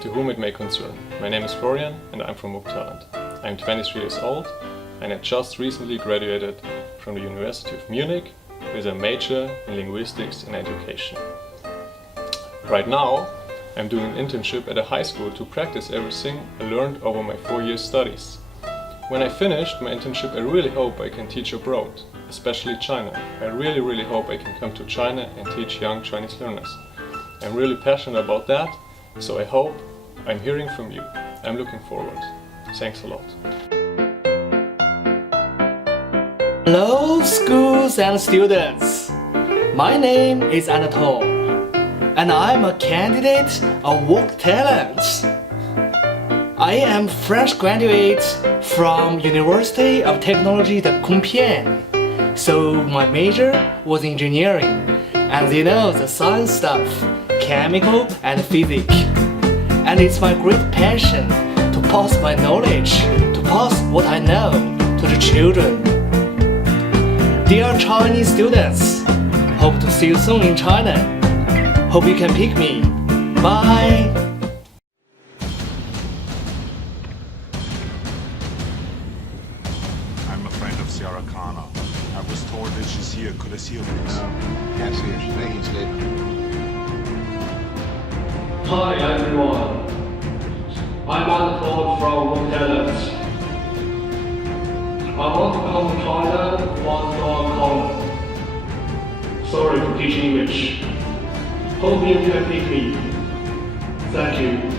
to whom it may concern. My name is Florian and I'm from Talent. I'm 23 years old and I just recently graduated from the University of Munich with a major in linguistics and education. Right now I'm doing an internship at a high school to practice everything I learned over my 4 years studies. When I finished my internship, I really hope I can teach abroad, especially China. I really hope I can come to China and teach young Chinese learners. I'm really passionate about that, so I hope I'm hearing from you. I'm looking forward. Thanks a lot. Hello, schools and students. My name is Anatol, and I'm a candidate of Work Talent. I am fresh graduate from University of Technology de Compiègne. So my major was engineering, and the science stuff, chemical and physics. And it's my great passion to pass my knowledge, to pass what I know to the children. Dear Chinese students, hope to see you soon in China. Hope you can pick me. Bye! I'm a friend of Sierra Kana. I was told that she's here. Could I see her, please? Can't see her. She's making a statement. Hi everyone. I'm Anatol from Work Talent. I want to come to China once for a corner. Sorry to teach English. Hope you can pick me. Thank you.